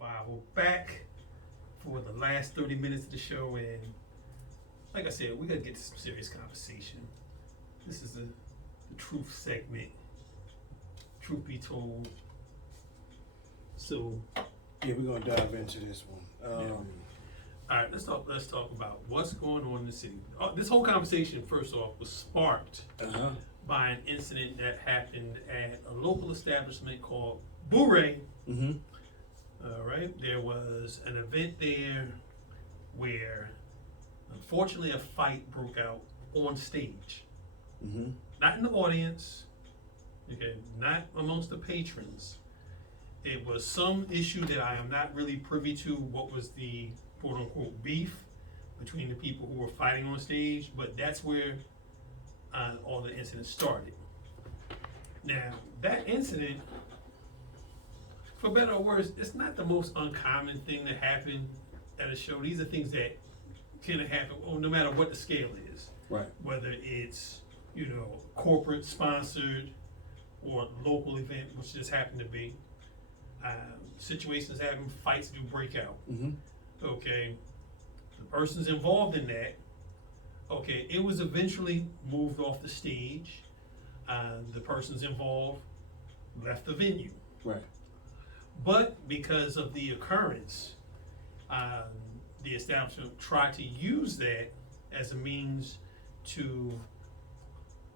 Revival back for the last 30 minutes of the show, and like I said, we gotta get to some serious conversation. This is the truth segment. Truth be told. So yeah, we're gonna dive into this one. all right, let's talk about what's going on in the city. This whole conversation, first off, was sparked by an incident that happened at a local establishment called Bourrée. Mm-hmm. All right, there was an event there where, unfortunately, a fight broke out on stage. Mm-hmm. Not in the audience, okay, not amongst the patrons. It was some issue that I am not really privy to what was the quote unquote beef between the people who were fighting on stage, but that's where all the incidents started. Now, that incident, for better or worse, it's not the most uncommon thing to happen at a show. These are things that tend to happen no matter what the scale is. Right. Whether it's, corporate sponsored or local event, which just happened to be. Situations happen, fights do break out. Mm-hmm. Okay. The person's involved in that. Okay, it was eventually moved off the stage. The person's involved left the venue. Right. But because of the occurrence, the establishment tried to use that as a means to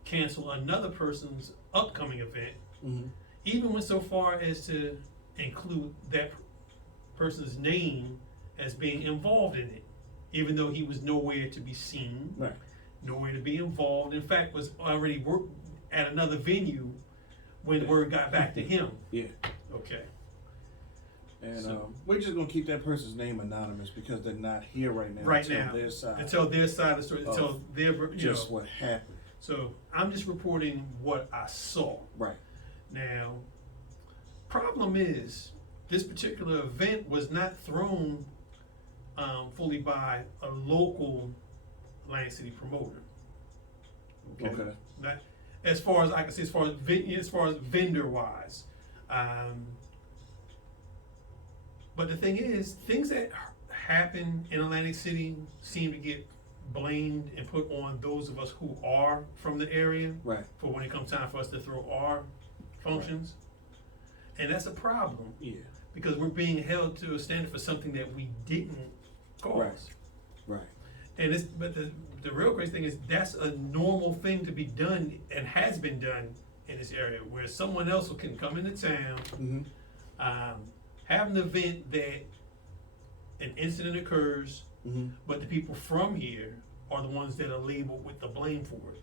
cancel another person's upcoming event, Mm-hmm. even went so far as to include that person's name as being involved in it, even though he was nowhere to be seen, Right. nowhere to be involved. In fact, was already at another venue when word got back to him. Yeah. Okay. And So- we're just gonna keep that person's name anonymous because they're not here right now. Right until now, their side, until their side of the story, until their, just what happened. So I'm just reporting what I saw. Right. Now, problem is, this particular event was not thrown fully by a local Atlantic City promoter. Okay. Not, as far as I can see, as far as vendor wise. But the thing is, things that happen in Atlantic City seem to get blamed and put on those of us who are from the area Right. for when it comes time for us to throw our functions. And that's a problem Yeah. because we're being held to a standard for something that we didn't cause. Right. And but the real crazy thing is that's a normal thing to be done and has been done in this area where someone else can come into town, Mm-hmm. have an event that an incident occurs, Mm-hmm. but the people from here are the ones that are labeled with the blame for it.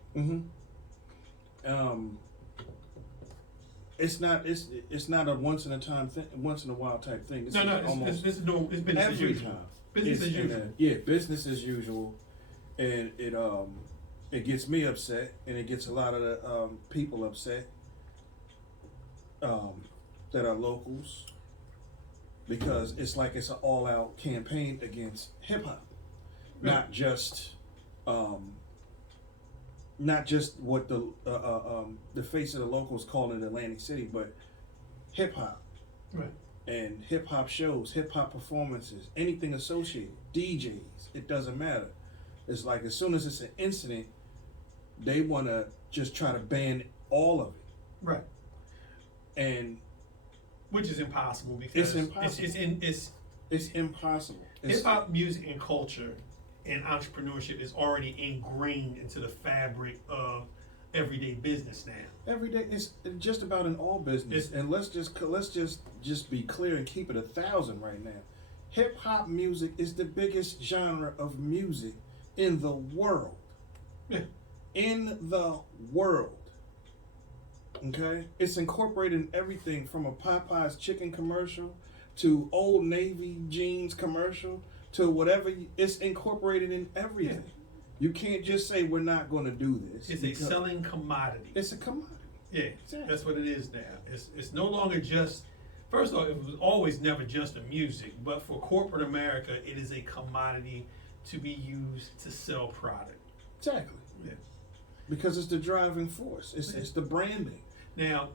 Mm-hmm. It's not a once in a while type thing. This is almost It's business as every usual. time. Business It's as usual. business as usual, and it gets me upset, and it gets a lot of the people upset that are locals, because it's like it's an all-out campaign against hip hop, not just what the face of the locals call it Atlantic City, but hip hop. Right. And hip hop shows, hip hop performances, anything associated, DJs, it doesn't matter. It's like as soon as it's an incident, they want to just try to ban all of it. Right. And Which is impossible because It's impossible. It's impossible. Hip hop music and culture and entrepreneurship is already ingrained into the fabric of everyday business now. Every day, it's just about in all business. And let's just be clear and keep it 1,000 right now. Hip hop music is the biggest genre of music in the world. Yeah. In the world. Okay? It's incorporated in everything from a Popeye's chicken commercial to Old Navy jeans commercial to whatever. It's incorporated in everything. Yeah. You can't just say we're not going to do this. It's a selling commodity. It's a commodity. Yeah, Exactly. that's what it is now. It's no longer just. First of all, it was always never just a music, but for corporate America, it is a commodity to be used to sell product. Exactly. Yeah. Because it's the driving force. It's the branding. Now,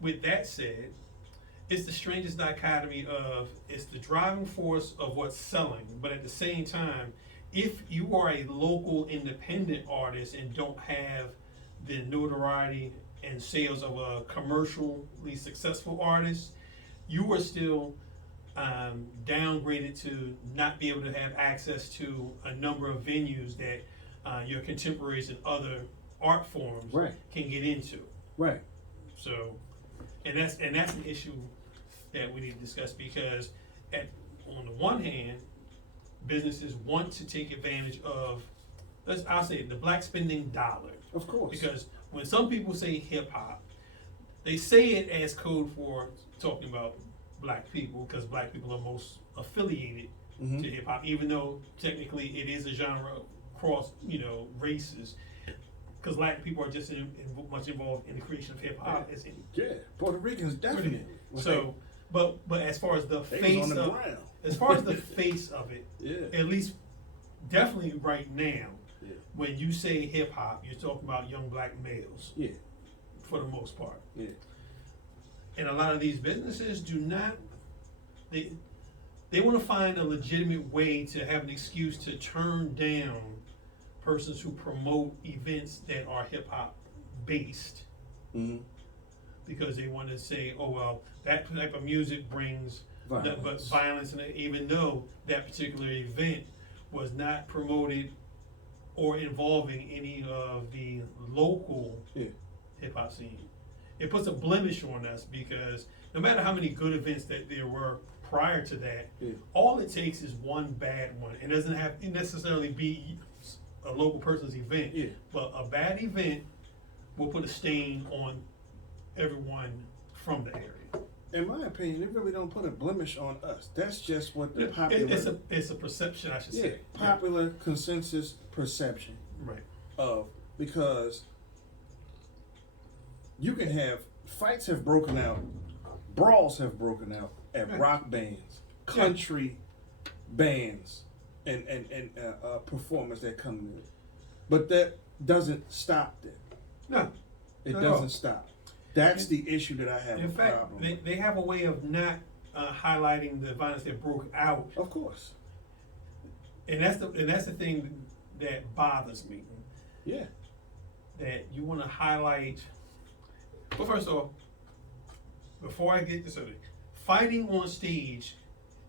with that said, it's the strangest dichotomy of it's the driving force of what's selling, but at the same time, if you are a local independent artist and don't have the notoriety and sales of a commercially successful artist, you are still downgraded to not be able to have access to a number of venues that your contemporaries in other art forms Right. can get into. Right. So, and that's an issue that we need to discuss because on the one hand, businesses want to take advantage of, I'll say the black spending dollar. Of course. Because when some people say hip hop, they say it as code for talking about black people because black people are most affiliated Mhm. to hip hop, even though technically it is a genre across, races. Because black people are just much involved in the creation of hip hop as any. Yeah, Puerto Ricans definitely. So, but as far as the they face was on the of, ground. as far as the face of it, Yeah. at least definitely right now, Yeah. when you say hip hop, you're talking about young black males Yeah. for the most part. Yeah. And a lot of these businesses do not, they want to find a legitimate way to have an excuse to turn down persons who promote events that are hip hop based Mm-hmm. because they want to say, oh well, that type of music brings Violence. violence, and even though that particular event was not promoted or involving any of the local Yeah. hip hop scene. It puts a blemish on us because no matter how many good events that there were prior to that, Yeah. all it takes is one bad one. It doesn't have to necessarily be a local person's event, Yeah. but a bad event will put a stain on everyone from the area. In my opinion, it really don't put a blemish on us. That's just what the It- popular, it's a perception, I should yeah, say. popular consensus perception Right. of, because you can have fights have broken out, brawls have broken out at Right. rock bands, country bands, and performers that come to it, but that doesn't stop them. No. It Not at all. doesn't stop. That's the issue that I have In a fact, problem. they have a way of not highlighting the violence that broke out, Of course. and that's the thing that bothers me. Yeah. That you want to highlight. Well, first of all, before I get to something, fighting on stage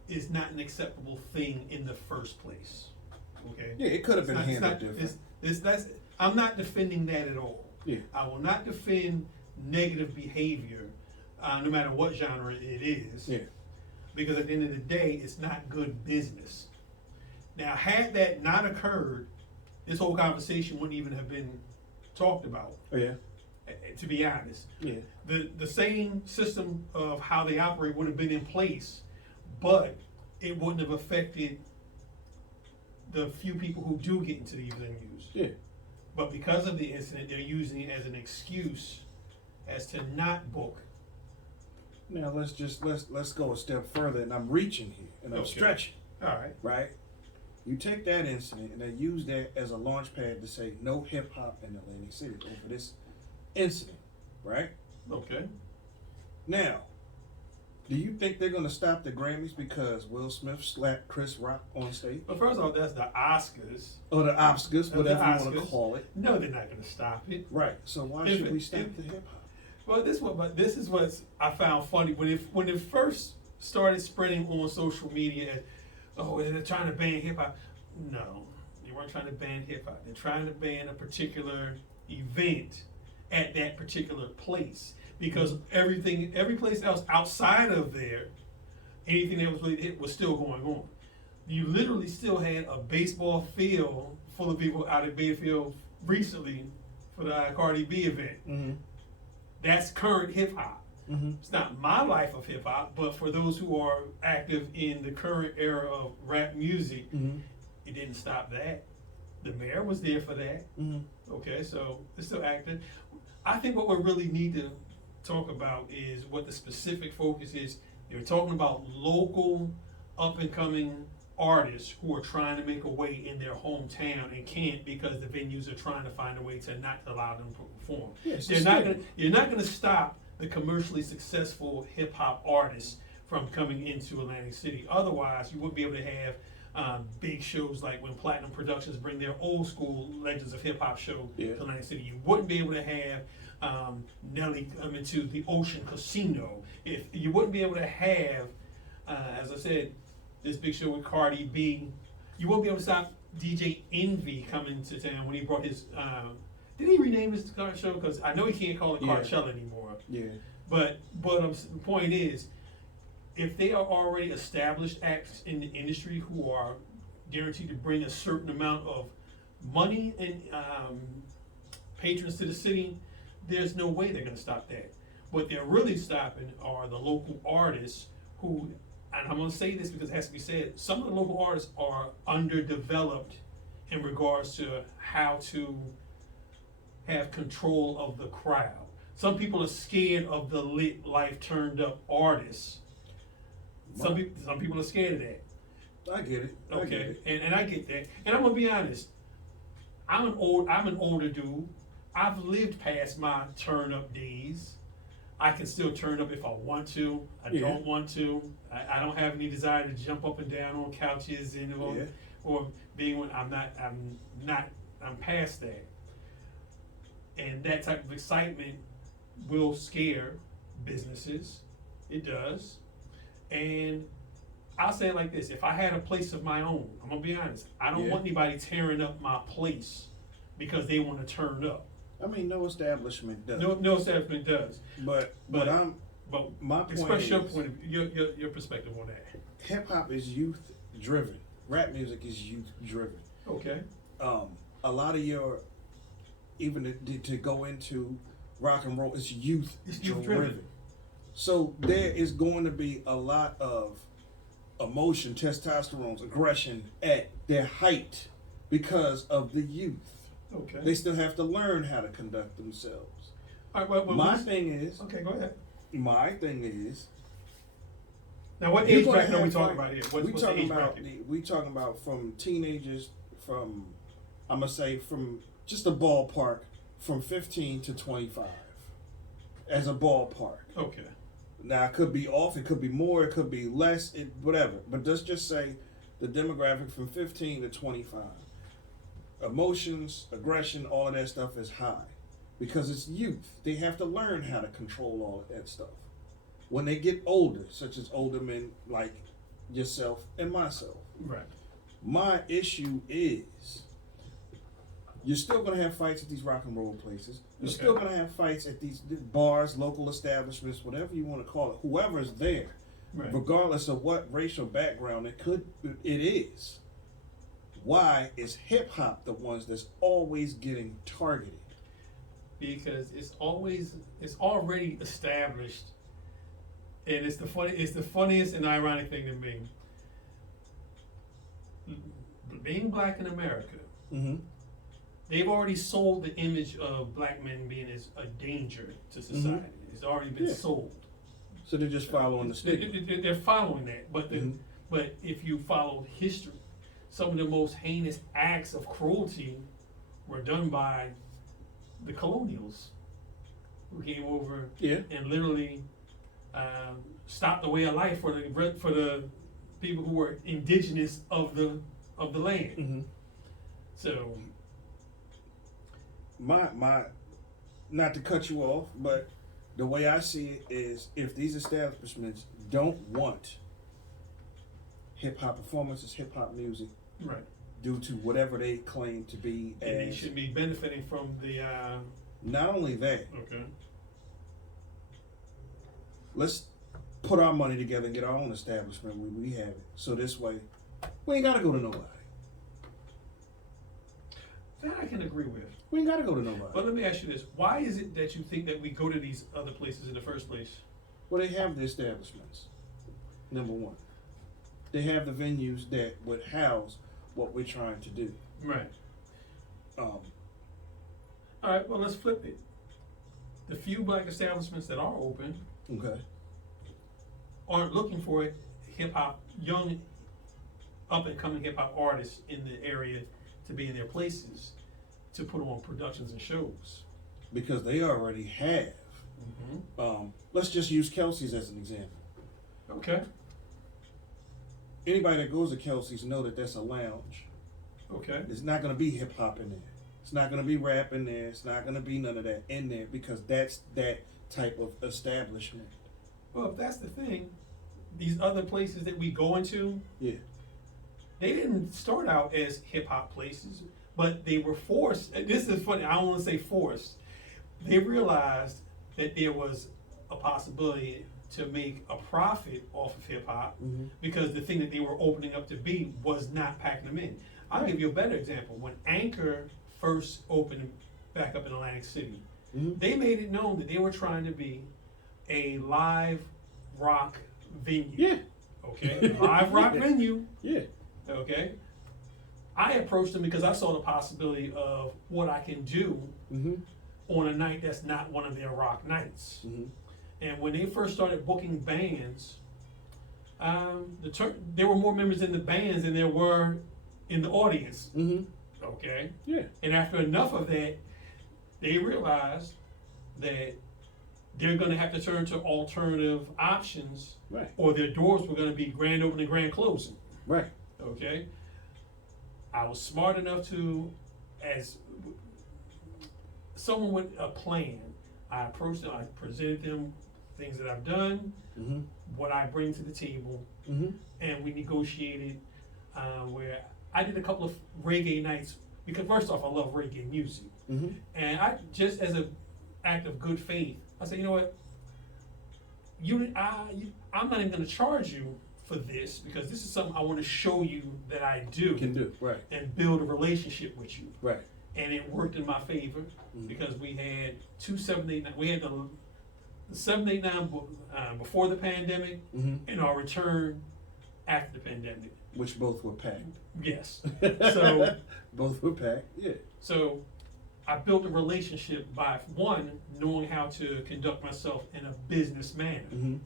is not an acceptable thing in the first place. Okay. Yeah, it could have been It's handled not- different. that's I'm not defending that at all. Yeah. I will not defend negative behavior, no matter what genre it is. Yeah. Because at the end of the day, it's not good business. Now, had that not occurred, this whole conversation wouldn't even have been talked about, Oh yeah. to be honest. Yeah. The same system of how they operate would have been in place, but it wouldn't have affected the few people who do get into these venues. Yeah. But because of the incident, they're using it as an excuse as to not book. Now let's go a step further, and I'm reaching here and I'm Okay. stretching, All right. right? You take that incident and they use that as a launch pad to say no hip hop in Atlantic City over this incident, right? Okay. Now, do you think they're gonna stop the Grammys because Will Smith slapped Chris Rock on stage? But first of all, that's the Oscars. Or the Oscars, The whatever you want to Oscars. call it. No, they're not going to stop it. Right. So why If should it- we stop if- the hip hop? Well, this is what I found funny when it first started spreading on social media. As, oh, they're trying to ban hip hop. No, they weren't trying to ban hip hop. They're trying to ban a particular event at that particular place because every place else outside of there, anything that was really hit was still going on. You literally still had a baseball field full of people out at Bayfield recently for the Cardi B event. Mm-hmm. That's current hip hop. Mm-hmm. It's not my life of hip hop, but for those who are active in the current era of rap music, Mm-hmm. it didn't stop that. The mayor was there for that. Mm-hmm. Okay, so it's still active. I think what we really need to talk about is what the specific focus is. They're talking about local, up and coming artists who are trying to make a way in their hometown and can't because the venues are trying to find a way to not allow them to perform. Yes, You're not gonna stop the commercially successful hip hop artists from coming into Atlantic City. Otherwise, you wouldn't be able to have big shows like when Platinum Productions bring their old school Legends of Hip Hop show Yeah. to Atlantic City. You wouldn't be able to have Nelly come into the Ocean Casino. If you wouldn't be able to have, as I said, this big show with Cardi B. You won't be able to stop DJ Envy coming to town when he brought his. Did he rename his car show? Because I know he can't call it Yeah. Coachella anymore. Yeah. But the point is, if they are already established acts in the industry who are guaranteed to bring a certain amount of money and patrons to the city, there's no way they're going to stop that. What they're really stopping are the local artists who, and I'm going to say this because it has to be said, some of the local artists are underdeveloped in regards to how to have control of the crowd. Some people are scared of the lit, life turned up artists. Some people are scared of that. I get it. I get Okay, it. and I get that. And I'm gonna be honest. I'm an older dude. I've lived past my turn up days. I can still turn up if I want to. I Yeah. don't want to. I don't have any desire to jump up and down on couches and Yeah. or being when I'm past that. And that type of excitement will scare businesses. It does. And I'll say it like this: if I had a place of my own, I'm gonna be honest. I don't Yeah. want anybody tearing up my place because they want to turn up. I mean, no establishment does. No establishment does. But But- I'm But my point express your is, point of your perspective on that. hip hop is youth driven. Rap music is youth driven. Okay. A lot of your even to go into rock and roll is youth It's youth driven. driven. So there is going to be a lot of emotion, testosterone, aggression at their height because of the youth. Okay. They still have to learn how to conduct themselves. All right. Well, My thing is, okay. Go ahead. Now, what you're age gonna bracket are we have, talking like, about here? we What's the talking age about bracket? we talking about from teenagers from I'm gonna say from just a ballpark from 15 to 25 as a ballpark. Okay. Now it could be off, it could be more, it could be less, whatever. But let's just say the demographic from 15 to 25. Emotions, aggression, all of that stuff is high because it's youth. They have to learn how to control all of that stuff. When they get older, such as older men like yourself and myself, Right. my issue is you're still going to have fights at these rock and roll places. You're Okay. still going to have fights at these bars, local establishments, whatever you want to call it. Whoever's there, Right. regardless of what racial background it is. Why is hip hop the ones that's always getting targeted? Because it's already established, and it's the funniest and ironic thing to me. Being black in America, Mm-hmm. they've already sold the image of black men being as a danger to society. It's already been Yeah. sold. So they're just following the stigma. They're following that, but Mhm. but if you followed history, some of the most heinous acts of cruelty were done by the colonials, who came over Yeah. and literally stopped the way of life for the people who were indigenous of the land. Mm-hmm. So My not to cut you off, but the way I see it is if these establishments don't want hip hop performances, hip hop music, right, due to whatever they claim to be and they as should be benefiting from the not only that, okay. let's put our money together and get our own establishment where we have it. So this way we ain't gotta go to nobody. That I can agree with. We ain't gotta go to nobody. But let me ask you this: why is it that you think that we go to these other places in the first place? Well, they have the establishments. Number one, they have the venues that would house what we're trying to do. Right. Um, All right. Well, let's flip it. The few black establishments that are open okay. aren't looking for hip hop, young, up and coming hip hop artists in the area to be in their places to put on productions and shows. Because they already have Let's just use Kelsey's as an example. Okay. Anybody that goes to Kelsey's know that that's a lounge. Okay. There's not going to be hip hop in there. It's not going to be rap in there. It's not going to be none of that in there because that's that type of establishment. Well, if that's the thing, these other places that we go into, Yeah. they didn't start out as hip hop places, but they were forced. This is funny. I don't want to say forced. They realized that there was a possibility to make a profit off of hip hop because the thing that they were opening up to be was not packing them in. I'll give you a better example. When Anchor first opened back up in Atlantic City, they made it known that they were trying to be a live rock venue. Yeah. Okay, live rock venue. Yeah. Okay. I approached them because I saw the possibility of what I can do on a night that's not one of their rock nights. And when they first started booking bands, there were more members in the bands than there were in the audience. Okay. Yeah. And after enough of that, they realized that they're going to have to turn to alternative options, Right. or their doors were going to be grand opening, grand closing. Right. Okay. I was smart enough to, as someone with a plan, I approached them, I presented them things that I've done, what I bring to the table, and we negotiated where I did a couple of reggae nights because first off, I love reggae music, and I just as an act of good faith, I said, you know what, I'm not even going to charge you for this because this is something I want to show you that I do, Can do. Right. and build a relationship with you. Right. And it worked in my favor because we had 2 789. We had the 789 before the pandemic and our return after the pandemic. Which both were packed. Yes. So both were packed. Yeah. So I built a relationship by one, knowing how to conduct myself in a business manner.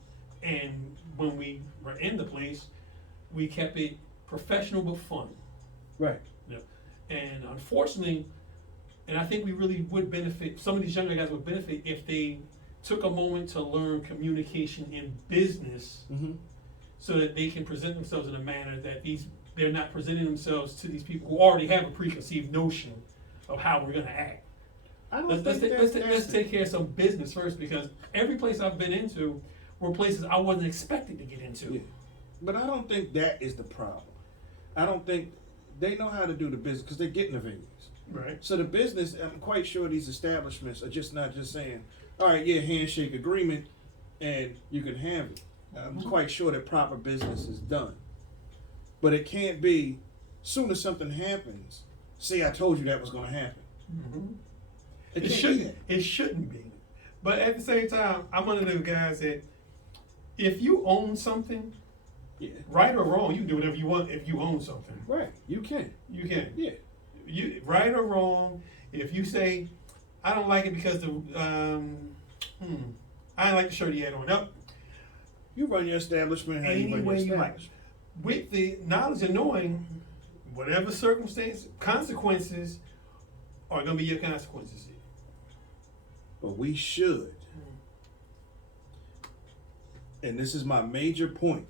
And when we were in the place, we kept it professional but fun. Right. Yeah. And unfortunately, and I think we really would benefit, some of these younger guys would benefit if they took a moment to learn communication in business so that they can present themselves in a manner that they're not presenting themselves to these people who already have a preconceived notion of how we're going to act. Let's take care of some business first, because every place I've been into were places I wasn't expected to get into. Yeah. But I don't think that is the problem. I don't think they know how to do the business because they're getting the venues. Right. So the business, I'm quite sure these establishments are just not just saying, all right, yeah, handshake agreement, and you can have it. I'm quite sure that proper business is done. But it can't be, soon as something happens, say I told you that was going to happen. It shouldn't be. But at the same time, I'm one of those guys that if you own something, right or wrong, you can do whatever you want if you own something. Right, you can. You can. Yeah. You right or wrong, if you say, I don't like it because I didn't like the shirt he had on. Nope. You run your establishment how Any you run way your you like. establishment. With the knowledge and knowing whatever circumstance, consequences are going to be your consequences. But we should, and this is my major point,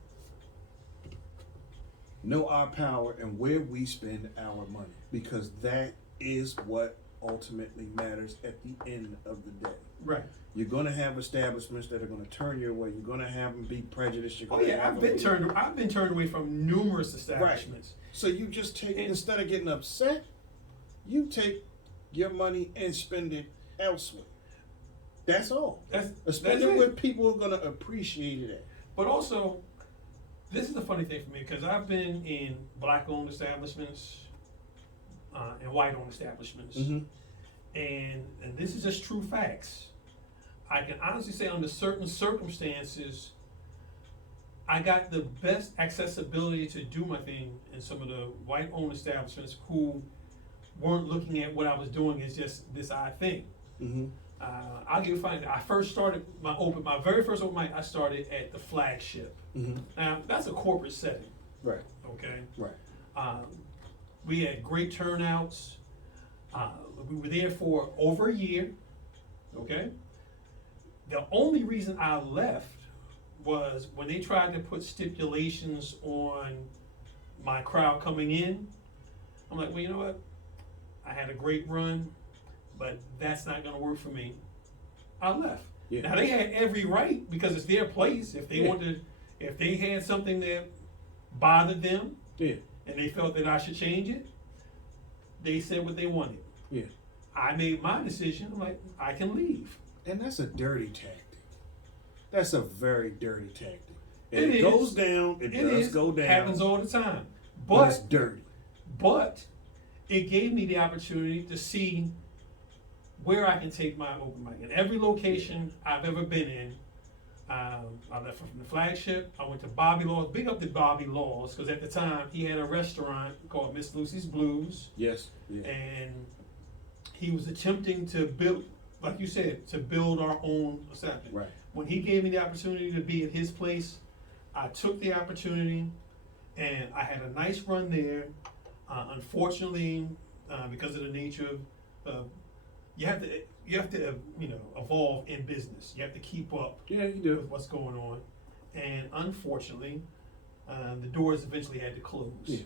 know our power and where we spend our money, because that is what ultimately matters at the end of the day. Right. You're going to have establishments that are going to turn your way. You're going to have them be prejudiced. You're Oh going yeah, I've been turned away from numerous establishments. Right. So you just take, instead of getting upset, you take your money and spend it elsewhere. That's all. Spend it with people who are going to appreciate it. But also, this is the funny thing for me, because I've been in black-owned establishments and white-owned establishments, and this is just true facts. I can honestly say under certain circumstances, I got the best accessibility to do my thing in some of the white-owned establishments who weren't looking at what I was doing as just this odd thing. I'll give you a funny thing. I first started my very first open mic, I started at the Flagship. Now, that's a corporate setting. Right. Okay? Right. We had great turnouts. We were there for over a year. Okay? The only reason I left was when they tried to put stipulations on my crowd coming in. I'm like, well, you know what? I had a great run, but that's not gonna work for me. I left. Yeah. Now they had every right because it's their place. If they Yeah. wanted, if they had something that bothered them Yeah. and they felt that I should change it, they said what they wanted. Yeah. I made my decision. I'm like, I can leave. And that's a dirty tactic. That's a very dirty tactic. It It is. goes down. It does go down. Happens all the time. but it's But dirty. but it gave me the opportunity to see where I can take my open mic. In every location I've ever been in, I left from the flagship. I went to Bobby Laws. Big up to Bobby Laws because at the time he had a restaurant called Miss Lucy's Blues, Yes. Yeah. and he was attempting to build, like you said, to build our own establishment. Right. When he gave me the opportunity to be at his place, I took the opportunity, and I had a nice run there. Unfortunately, because of the nature of you have to evolve in business. You have to keep up Yeah, you do. with what's going on, and unfortunately, the doors eventually had to close. Yeah.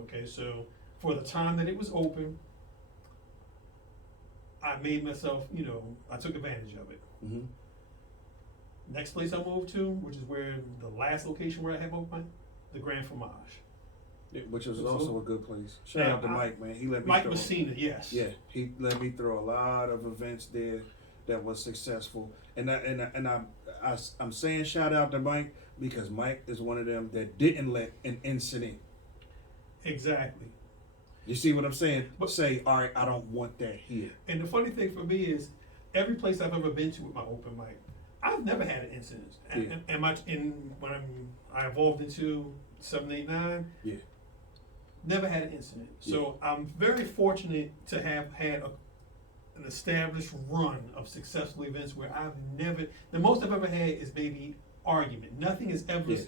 Okay, so for the time that it was open, I made myself, I took advantage of it. Mm-hmm. Next place I moved to, which is where the last location where I have open, the Grand Fromage. Yeah, which was So- also a good place. Shout out to Mike, man. He let me Mike throw. Messina, yes. Yeah, he let me throw a lot of events there that was successful, I'm saying shout out to Mike because Mike is one of them that didn't let an incident. Exactly. You see what I'm saying? But- Say, all right, I don't want that here. And the funny thing for me is, every place I've ever been to with my open mic, I've never had an incident. Yeah. I evolved into 789, Yeah, never had an incident. So I'm very fortunate to have had an established run of successful events where the most I've ever had is maybe argument. Nothing has ever Yeah.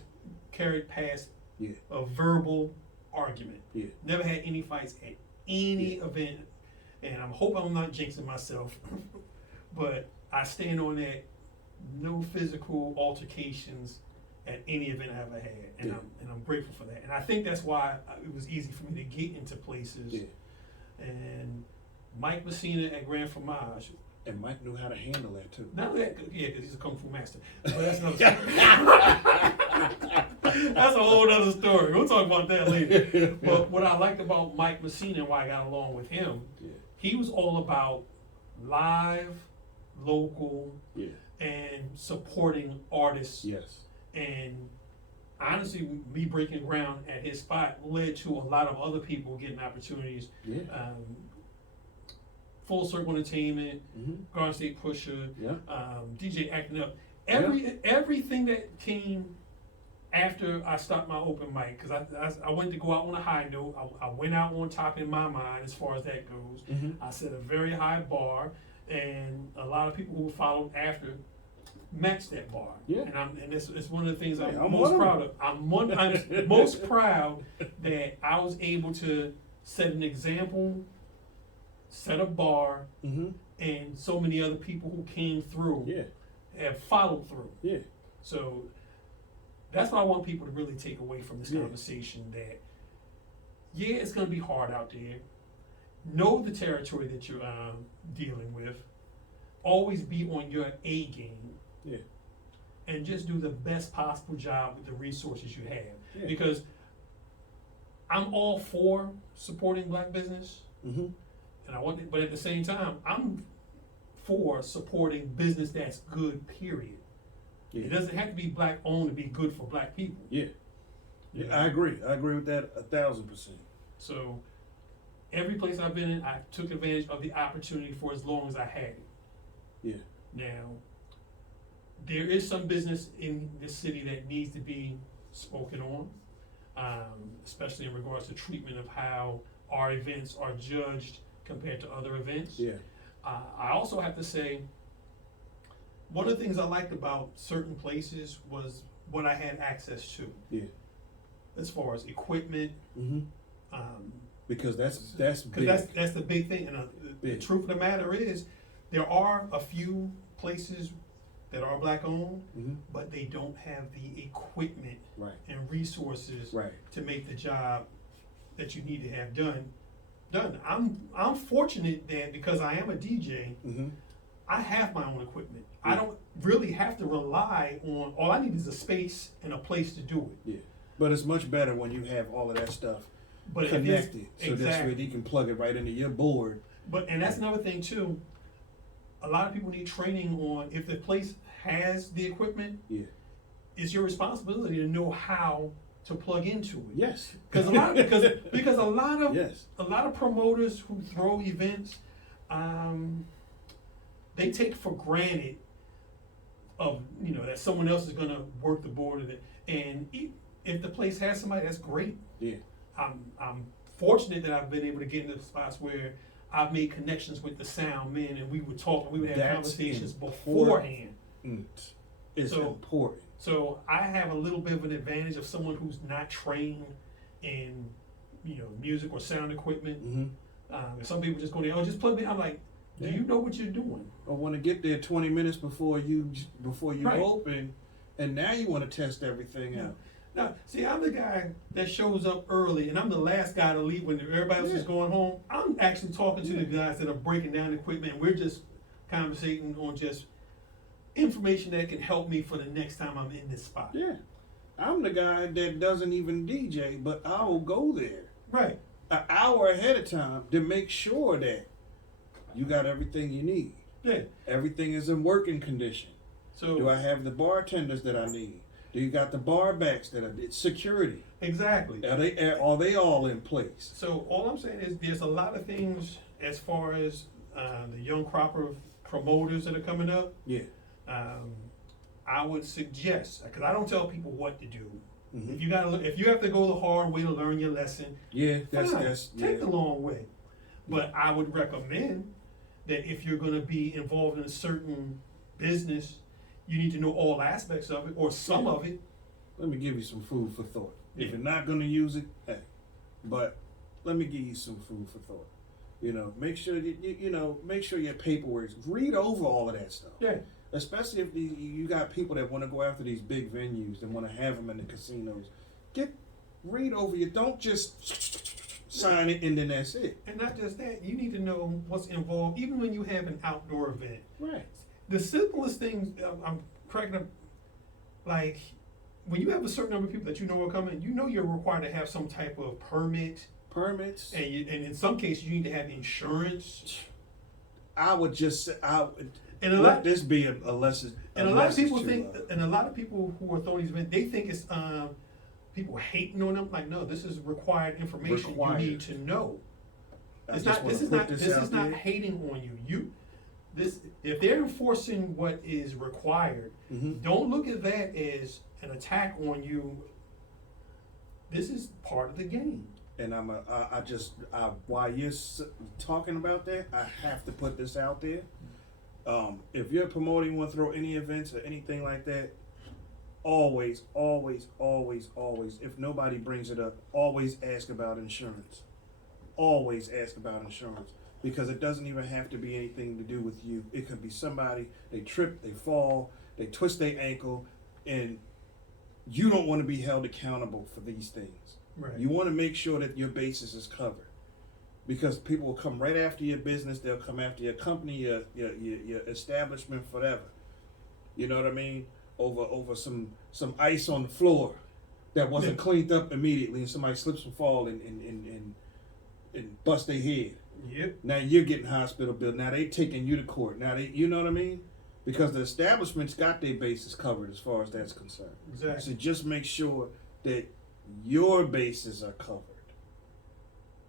carried past yeah, a verbal argument. yeah. Never had any fights at any event, and I hope I'm not jinxing myself, but I stand on that. No physical altercations at any event I ever had, and Yeah. I'm grateful for that. And I think that's why it was easy for me to get into places. Yeah. And Mike Messina at Grand Fromage. And Mike knew how to handle that too. Not that, yeah, because he's a kung fu master. But that's another that's a whole other story. We'll talk about that later. But what I liked about Mike Messina and why I got along with him, Yeah, he was all about live, local, yeah, and supporting artists. yes, And honestly, me breaking ground at his spot led to a lot of other people getting opportunities. yeah, Full Circle Entertainment, mm-hmm. Garden State Pusher, Yeah, DJ Acting Up, everything that came after I stopped my open mic, because I went to go out on a high note. I went out on top in my mind as far as that goes. mm-hmm. I set a very high bar, and a lot of people who followed after matched that bar. Yeah. And it's one of the things I'm I'm most one of proud of. I'm most proud that I was able to set an example, set a bar, Mm-hmm. and so many other people who came through Yeah, have followed through. yeah, So that's what I want people to really take away from this Yeah. conversation, that yeah, it's going to be hard out there. Know the territory that you're dealing with. Always be on your A game. yeah, And just do the best possible job with the resources you have. yeah. Because I'm all for supporting black business, Mm-hmm. and but at the same time, I'm for supporting business that's good, period. Yeah. It doesn't have to be black owned to be good for black people. Yeah. You Yeah, know? I agree. I agree with that 1,000%. So every place I've been in, I took advantage of the opportunity for as long as I had it. Yeah. Now, there is some business in this city that needs to be spoken on, especially in regards to treatment of how our events are judged compared to other events. Yeah. I also have to say, one of the things I liked about certain places was what I had access to, Yeah. as far as equipment. Mm-hmm. Because that's Because big. that's the big thing. And the Big. truth of the matter is, there are a few places that are black owned, Mhm. but they don't have the equipment Right. and resources Right. to make the job that you need to have done. I'm fortunate that because I am a DJ, Mm-hmm. I have my own equipment. Yeah. I don't really have to rely on. All I need is a space and a place to do it. Yeah. But it's much better when you have all of that stuff But if it's- connected, so that's where you can plug it right into your board. and that's another thing too. A lot of people need training on if the place has the equipment. Yeah. It's your responsibility to know how to plug into it. Yes. Because because a lot of Yes. a lot of promoters who throw events, they take for granted of that someone else is gonna work the board of it. And if the place has somebody, that's great. Yeah. I'm fortunate that I've been able to get into spots where I've made connections with the sound men, and we would talk, and we would have That's conversations important. beforehand. It's So- important. So I have a little bit of an advantage of someone who's not trained in, music or sound equipment. Mm-hmm. Some people just go there, just plug me. I'm like, do Yeah. you know what you're doing? Or want to get there 20 minutes before you Right. open, and now you want to test everything Yeah. out. Now, see, I'm the guy that shows up early, and I'm the last guy to leave when everybody else is Yeah. going home. I'm actually talking to Yeah. the guys that are breaking down equipment, and we're just conversating on just information that can help me for the next time I'm in this spot. Yeah. I'm the guy that doesn't even DJ, but I will go there Right. an hour ahead of time to make sure that you got everything you need. Yeah. Everything is in working condition. So Do I have the bartenders that I need? Do you got the bar backs that I need? Security. exactly. Are they all in place? So all I'm saying is there's a lot of things as far as the young crop of promoters that are coming up. Yeah. I would suggest, because I don't tell people what to do. Mhm. If you have to go the hard way to learn your lesson, Yeah, fine, that's take the long way. But I would recommend that if you're going to be involved in a certain business, you need to know all aspects of it or some of it. Let me give you some food for thought. If Yeah. you're not gonna use it, hey, but let me give you some food for thought. Make sure make sure your paperwork. Read over all of that stuff. Yeah. Especially if you got people that want to go after these big venues and want to have them in the casinos. Read over you. Don't just sign it and then that's it. And not just that, you need to know what's involved, even when you have an outdoor event. Right. The simplest things, I'm cracking up, like when you have a certain number of people that you know are coming, you're required to have some type of permit, Permits. and in some cases you need to have insurance. I would just say, And a let lot, this be a lesson. and a lot of people to, think, and a lot of people who are throwing these events, they think it's people hating on them. Like, no, this is required information Required. you need to know. I It's just not. wanna This is put not. this This out is not there. hating on you. If they're enforcing what is required, Mhm. don't look at that as an attack on you. This is part of the game. And while you're talking about that, I have to put this out there. If you're promoting, want to throw any events or anything like that, always, always, always, always, if nobody brings it up, always ask about insurance. Always ask about insurance. Because it doesn't even have to be anything to do with you. It could be somebody, they trip, they fall, they twist their ankle, and you don't want to be held accountable for these things. Right. You want to make sure that your basis is covered, because people will come right after your business. They'll come after your company, your establishment, whatever. You know what I mean? Over some ice on the floor that wasn't cleaned up immediately, and somebody slips and fall and bust their head. Yep. Now you're getting hospital bill. Now they taking you to court. Now you know what I mean? Because the establishment's got their bases covered as far as that's concerned. Exactly. So just make sure that your bases are covered.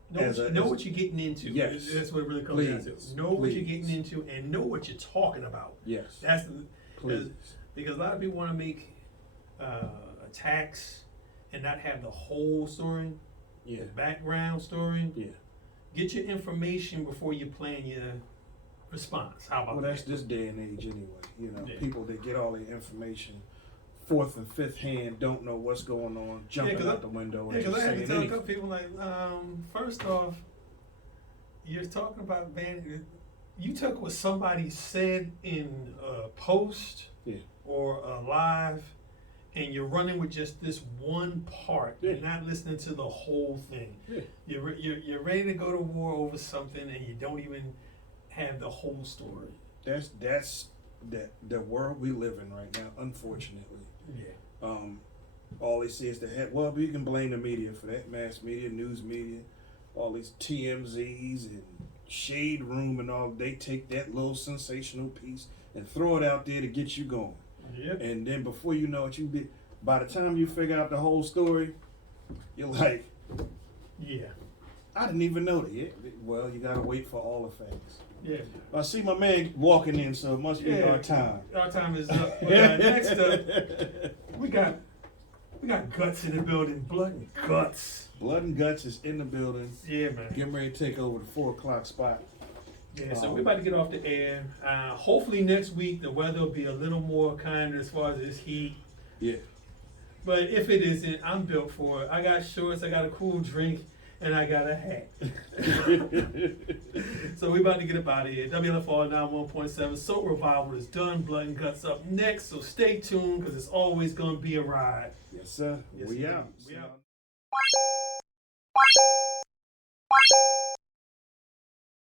Know what you're getting into. Yes. That's what it really comes down Please. to. Know what you're Please. getting into and know what you're talking about. Yes. That's the Please. because a lot of people want to make attacks and not have the whole story, Yeah. the background story. Yeah. Get your information before you plan your response. How about Well, that's that? this day and age anyway. Yeah. People that get all their information fourth and fifth hand don't know what's going on, jumping 'cause out the window and Because just I had to saying tell a anything. couple people, like, first off, you're talking about banning. you took what somebody said in a post Yeah. or a live, and you're running with just this one part. Yeah. You're not listening to the whole thing. Yeah. You're ready to go to war over something, and you don't even have the whole story. That's the world we live in right now, unfortunately. Yeah. All they see is the head. Well, you can blame the media for that, mass media, news media, all these TMZs and Shade Room and all. They take that little sensational piece and throw it out there to get you going. Yep. And then before you know it, by the time you figure out the whole story, you're like, Yeah. I didn't even know that. Yeah. Well, you gotta wait for all the facts. Yeah. I see my man walking in, so it must be Yeah. our time. Our time is up. Next up, we got Guts in the building. Blood and Guts. Blood and Guts is in the building. Yeah, man. Getting ready to take over the 4 o'clock spot. Yeah, so we're about to get off the air. Hopefully next week the weather will be a little more kind as far as this heat. Yeah. But if it isn't, I'm built for it. I got shorts, I got a cool drink, and I got a hat. So we're about to get up out of here. WLFR 91.7. Soul Revival is done. Blood and Guts up next. So stay tuned because it's always going to be a ride. Yes, sir. Yes, We indeed. out. We out.